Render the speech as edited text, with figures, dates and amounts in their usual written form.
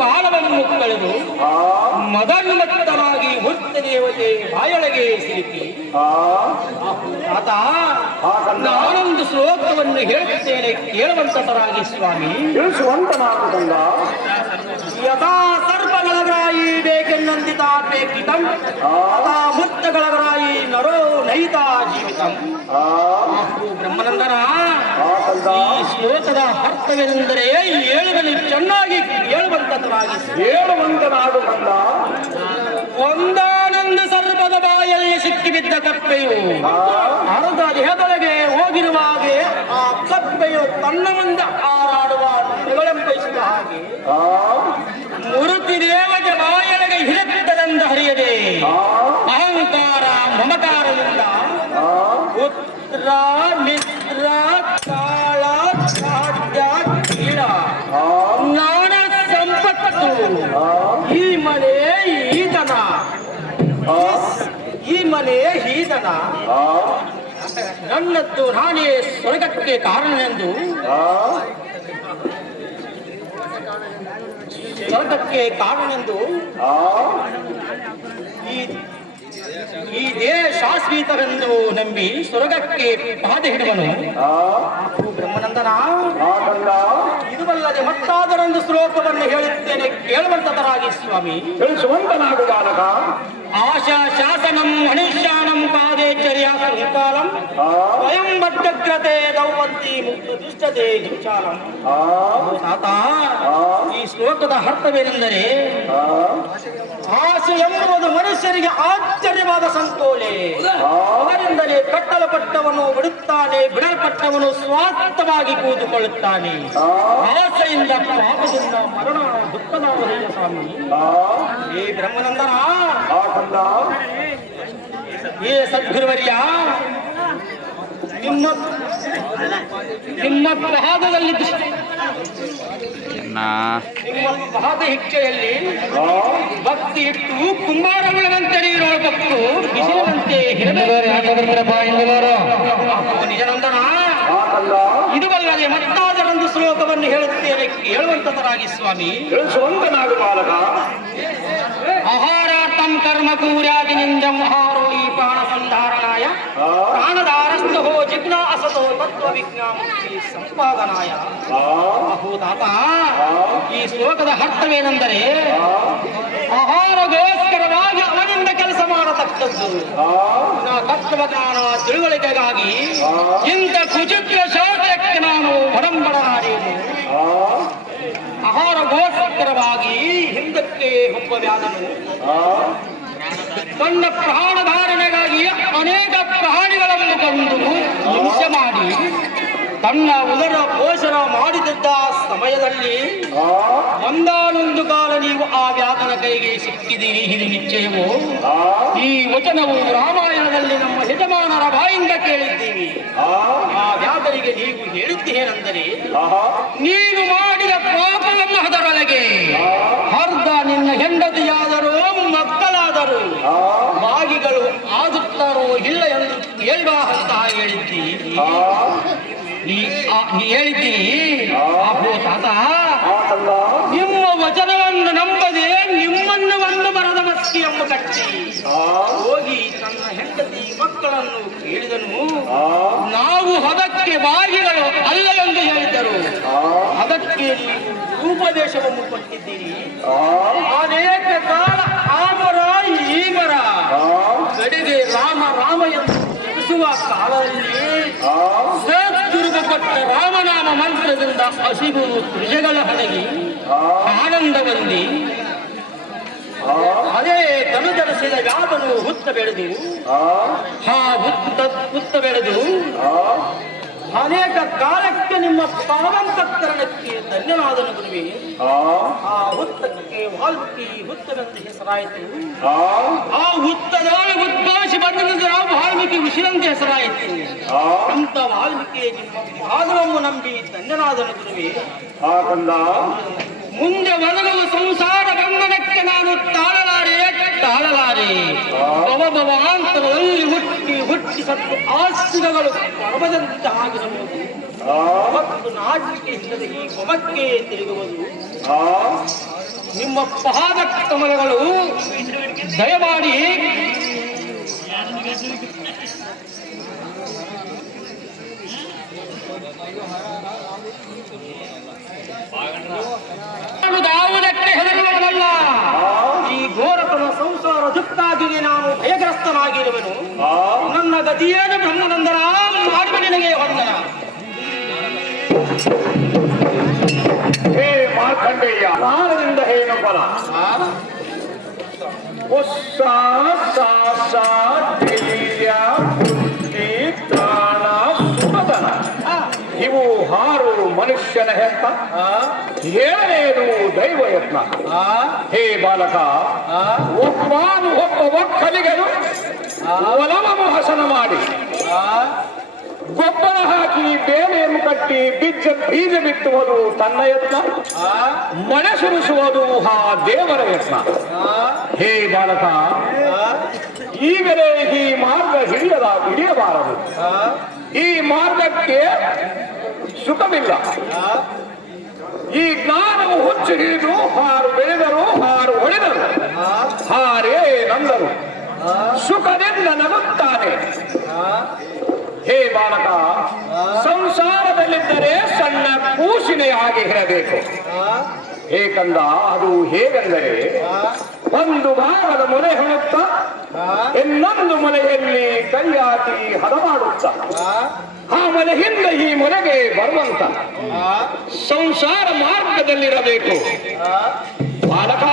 ಕಾಲವನ್ನು ಕಳೆದು ಮದನ್ಮತ್ತರಾಗಿ ಹುತ್ತ ದೇವತೆ ಬಾಯೊಳಗೆ ಸಿಲುಕಿ ಆತ ನಾನೊಂದು ಶ್ಲೋಕವನ್ನು ಹೇಳುತ್ತೇನೆ ಕೇಳುವಂತರಾಗಿ ಸ್ವಾಮಿ. ಯಥಾ ಸರ್ಪಗಳಗರಾಯಿ ಬೇಕೆನ್ನಂದಿತಾಪೆ ಕಿತಂ ತಥಾ ಮುತ್ತಗಳಗರಾಯಿ ನರೋ ನೈತಾ ಜೀವಿತಂ. ಬ್ರಹ್ಮನಂದನ, ಈ ಶ್ಲೋಕದ ಅರ್ಥವೆಂದರೆ ಏಳುಗಲಿ ಚೆನ್ನಾಗಿ ಹೇಳುವಂತನಾಡು ಬಂದ. ಒಂದಾನೊಂದು ಸರ್ಪದ ಬಾಯಲ್ಲಿ ಸಿಕ್ಕಿಬಿದ್ದ ಕಪ್ಪೆಯು ಅರ್ಧ ದೇಹದೊಳಗೆ ಹೋಗಿರುವಾಗ ಆ ಕಪ್ಪೆಯು ತನ್ನ ಮುಂದೆ ಹಾರಾಡುವ ಮೃಗಳೆಂಬೈಸಿದ ಹಾಗೆ ಮುರುತಿ ದೇವತೆ ಬಾಯೊಳಗೆ ಹಿಡಿತದಂದ ಹರಿಯದೆ ಅಹಂಕಾರ ಮಮಕಾರದಿಂದ ಪುತ್ರ ಮಿತ್ರ ಕಾಳ ಸಾಧ್ಯ ಕ್ರೀಡ ಜ್ಞಾನ ಸಂಪತ್ತು ಈ ಮನೆ ಈತನ ನನ್ನದ್ದು ನಾನೇ ಸ್ವರ್ಗಕ್ಕೆ ಕಾರಣನೆಂದು ಈ ದೇಹ ಶಾಶ್ವತವೆಂದು ನಂಬಿ ಸ್ವರ್ಗಕ್ಕೆ ಪಾದ ಹಿಡುವನು. ಬ್ರಹ್ಮನಂದನ, ಇದುವಲ್ಲದೆ ಮತ್ತಾದರೊಂದು ಶ್ಲೋಕವನ್ನು ಹೇಳುತ್ತೇನೆ ಕೇಳುವಂತರಾಗಿ ಸ್ವಾಮಿ. ಆಶಾ ಶಾಸನಂ ಮನುಷ್ಯಾನಂ ಪಾದೇಚರ್ಯಾ ಸಂಕಾಲಂ ಸ್ವಯಂ ಬದ್ಧಗ್ರತೆ ದೌವಂತಿ ಮುಕ್ತ ದುಷ್ಟತೆ ದುಚಾಲಂ. ಈ ಶ್ಲೋಕದ ಅರ್ಥವೇನೆಂದರೆ ಆಸೆ ಎಂಬುದು ಮನುಷ್ಯರಿಗೆ ಆಶ್ಚರ್ಯವಾದ ಸಂಕೋಲೆ. ಅದರಿಂದಲೇ ಕಟ್ಟಲ್ಪಟ್ಟವನು ಬಿಡುತ್ತಾನೆ, ಬಿಡಲ್ಪಟ್ಟವನು ಸ್ವಾರ್ಥವಾಗಿ ಕೂತುಕೊಳ್ಳುತ್ತಾನೆ. ಆಸೆಯಿಂದ ಪಾಪದಿಂದ ಮರಣ ದುಃಖದ ಸ್ವಾಮಿ. ಈ ಬ್ರಹ್ಮನಂದನ, ಏ ಸದ್ಗುರುವರ್ಯ, ನಿಮ್ಮ ಪಾದದಲ್ಲಿ ಪಾದ ಹಿಚ್ಚೆಯಲ್ಲಿ ಭಕ್ತಿ ಇಟ್ಟು ಕುಂಬಾರಗಳಂತೆ ನೀರೊಳಗಟ್ಟು ಬಿಸಿಲಿನಂತೆ ನಿಜನಂದನ, ಇದುವಲ್ಲದೆ ಮತ್ತಾದರೊಂದು ಶ್ಲೋಕವನ್ನು ಹೇಳುತ್ತೇನೆ ಕೇಳುವಂತರಾಗಿ ಸ್ವಾಮಿ. ಆಹಾರಾರ್ಥಂ ಕರ್ಮ ಕೂರ್ಯಾದಿನಿಂದಂ ಆಹಾರೋಯಿ ಪ್ರಾಣ ಸಂಧಾರಣಾಯ ಪ್ರಾಣದಾರಸ್ಥೋ ಜಿಜ್ಞಾ ಅಸತೋ ತತ್ವ ವಿಜ್ಞಾಮುಕ್ತಿ ಸಂಪಾದನಾಯ. ಅಹೋದಾತ, ಈ ಶ್ಲೋಕದ ಅರ್ಥವೇನೆಂದರೆ ಆಹಾರಗೋಸ್ಕರವಾಗಿ ಅವನಿಂದ ಕೆಲಸ ಮಾಡತಕ್ಕದ್ದು. ತತ್ವಜ್ಞಾನ ತಿಳುವಳಿಕೆಗಾಗಿ ಇಂಥ ಕುಚಿತ್ರ ಶಾಸ್ತ್ರಕ್ಕೆ ನಾನು ಒಡಂಬಡಲಾರೇನು. ಆಹಾರಗೋಸ್ಕರವಾಗಿ ಹಿಂದಕ್ಕೆ ಒಬ್ಬವ್ಯಾದನು ತನ್ನ ಪ್ರಾಣಧಾರಣೆಗಾಗಿ ಅನೇಕ ಪ್ರಾಣಿಗಳನ್ನು ಕೊಂದು ಹಿಂಸೆ ಮಾಡಿ ತನ್ನ ಉದರ ಪೋಷಣ ಮಾಡಿದ್ದ ಸಮಯದಲ್ಲಿ ಒಂದಾನೊಂದು ಕಾಲ ನೀವು ಆ ವ್ಯಾಧನ ಕೈಗೆ ಸಿಕ್ಕಿದ್ದೀರಿ. ಇದು ನಿಶ್ಚಯವು. ಈ ವಚನವು ರಾಮಾಯಣದಲ್ಲಿ ನಮ್ಮ ಯಜಮಾನರ ಬಾಯಿಂದ ಕೇಳಿದ್ದೀವಿ. ಆ ವ್ಯಾಧನಿಗೆ ನೀವು ಹೇಳಿದ್ದೇನೆಂದರೆ, ನೀವು ಮಾಡಿದ ಪಾಪವನ್ನು ಅದರೊಳಗೆ ಅರ್ಧ ನಿನ್ನ ಹೆಂಡತಿಯಾದರೂ ಮಕ್ಕಳಾದರೂ ಬಾಗಿಗಳು ಆಗುತ್ತಾರೋ ಇಲ್ಲ ಎಂದು ಹೇಳುವ ಅಂತ ಹೇಳಿದ್ದೀರಿ. ಹೇಳಿದ್ದೀನಿ. ಅಪ್ಪೋ ತಾತ, ನಿಮ್ಮ ವಚನವನ್ನು ನಂಬದೆ ನಿಮ್ಮನ್ನು ಒಂದು ಮರದ ಮಸ್ತಿಯನ್ನು ಕಟ್ಟಿ ಹೋಗಿ ನನ್ನ ಹೆಂಡತಿ ಮಕ್ಕಳನ್ನು ಕೇಳಿದನು. ನಾವು ಅದಕ್ಕೆ ಬಾಗಿಗಳು ಅಲ್ಲ ಎಂದು ಹೇಳಿದ್ದರು. ಅದಕ್ಕೆ ನೀವು ಉಪದೇಶವನ್ನು ಕೊಟ್ಟಿದ್ದೀರಿ. ಅನೇಕ ಕಾಲ ಆಮರ ಈಮರ ಕಡೆಗೆ ರಾಮ ರಾಮ ಎಂದು ತಿಳಿಸುವ ಕಾಲದಲ್ಲಿ ತಿರುಗಪಟ್ಟ ರಾಮನಾಮ ಮಂತ್ರದಿಂದ ಹಸಿವು ತ್ರಿಜಗಳ ಹಡಗಿ ಆನಂದ ಬಂದಿ ಅದೇ ತನುಜರಿಸಿದ ಯಾವನು ಹುತ್ತ ಬೆಳೆದು ಹುತ್ತ ಬೆಳೆದು ಅನೇಕ ಕಾಲಕ್ಕೆ ನಿಮ್ಮ ಪಾವಂತರಣಕ್ಕೆ ಧನ್ಯನಾದನು ಗುರುವೆ. ಆ ಹುತ್ತಕ್ಕೆ ವಾಲ್ಮೀಕಿ ಹುತ್ತವೆಂದು ಹೆಸರಾಯಿತು. ಆ ಹುತ್ತದೊಳಗೆ ಉದ್ಭವಿಸಿ ಬಂದ ವಾಲ್ಮೀಕಿ ಋಷಿಯಂತೆ ಹೆಸರಾಯಿತು. ಅಂತ ವಾಲ್ಮೀಕಿ ನಿಮ್ಮ ಪಾದವನ್ನು ನಂಬಿ ಧನ್ಯನಾದನು ಗುರುವೆ. ಮುಂದೆ ಒದಗುವ ಸಂಸಾರ ಬಂಧನಕ್ಕೆ ನಾನು ತಾಳಲಾರೆ ಭವಾಂತರದಲ್ಲಿ ಹುಟ್ಟಿ ಸತ್ತು ಆಸ್ತಿಗಳು ಪರ್ವದಂತೆ ಆಗಿರಬಹುದು ಮತ್ತು ನಾಚಿಕೆ ಇಲ್ಲದೆ ಈ ಮೊಗಕ್ಕೆ ತಿರುಗುವುದು. ನಿಮ್ಮ ಪಾದ ಕಮಲಗಳು ದಯಮಾಡಿ ಯಾವುದಕ್ಕೆ ಹೆದರುವವನಲ್ಲ. ಈ ಘೋರತನ ಸಂಸಾರ ದುಃಖಾದಿಗೆ ನಾನು ಭಯಗ್ರಸ್ತನಾಗಿರುವೆನು. ನನ್ನ ಗತಿಯೇನು ಬ್ರಹ್ಮನಂದನ, ಮಾಡುವ ನಿನಗೆ ವಂದನ. ಹೇ ಮಾರ್ಕಂಡೇಯ, ನಾರದಿಂದ ಏನು ಫಲ? ಇವು 6 ಮನುಷ್ಯನ ಯತ್ನ, 7ನೇದು ದೈವ ಯತ್ನ. ಹೇ ಬಾಲಕ, ಒಬ್ಬ ಒಕ್ಕಲಿಗನು ಒಲವನ್ನು ಹಸನ ಮಾಡಿ ಗೊಬ್ಬರ ಹಾಕಿ ಬೇಳೆಯನ್ನು ಕಟ್ಟಿ ಬೀಜ ಬಿತ್ತುವುದು ತನ್ನ ಯತ್ನ, ಮಳೆ ಸುರಿಸುವುದು ಆ ದೇವರ ಯತ್ನ. ಹೇ ಬಾಲಕ, ಈಗಲೇ ಈ ಮಾರ್ಗ ಹಿಡಿಯಬಾರದು. ಈ ಮಾರ್ಗಕ್ಕೆ ಸುಖವಿಲ್ಲ. ಈ ಜ್ಞಾನವು ಹುಚ್ಚು ಹಿಡಿದು 6 ಬೆಳೆದರು, 6 ಹೊಡೆದರು, 6 ನಂದರು, ಸುಖದಿಂದ ನಗುತ್ತಾನೆ. ಹೇ ಬಾಲಕ, ಸಂಸಾರದಲ್ಲಿದ್ದರೆ ಸಣ್ಣ ಕೂಸಿನ ಹಾಗೆ ಇರಬೇಕು. ಏಕಂದ ಅದು ಹೇಗೆಂದರೆ, ಒಂದು ಭಾಗದ ಮೊಲೆ ಹೊಣುತ್ತ ಇನ್ನೊಂದು ಮೊಲೆಯಲ್ಲಿ ಕೈ ಹಾಕಿ ಹದ ಮಾಡುತ್ತ ಆ ಮೊಲೆಯಿಂದ ಈ ಮೊಲೆಗೆ ಬರುವಂತ ಸಂಸಾರ ಮಾರ್ಗದಲ್ಲಿರಬೇಕು. ಬಾಲಕ,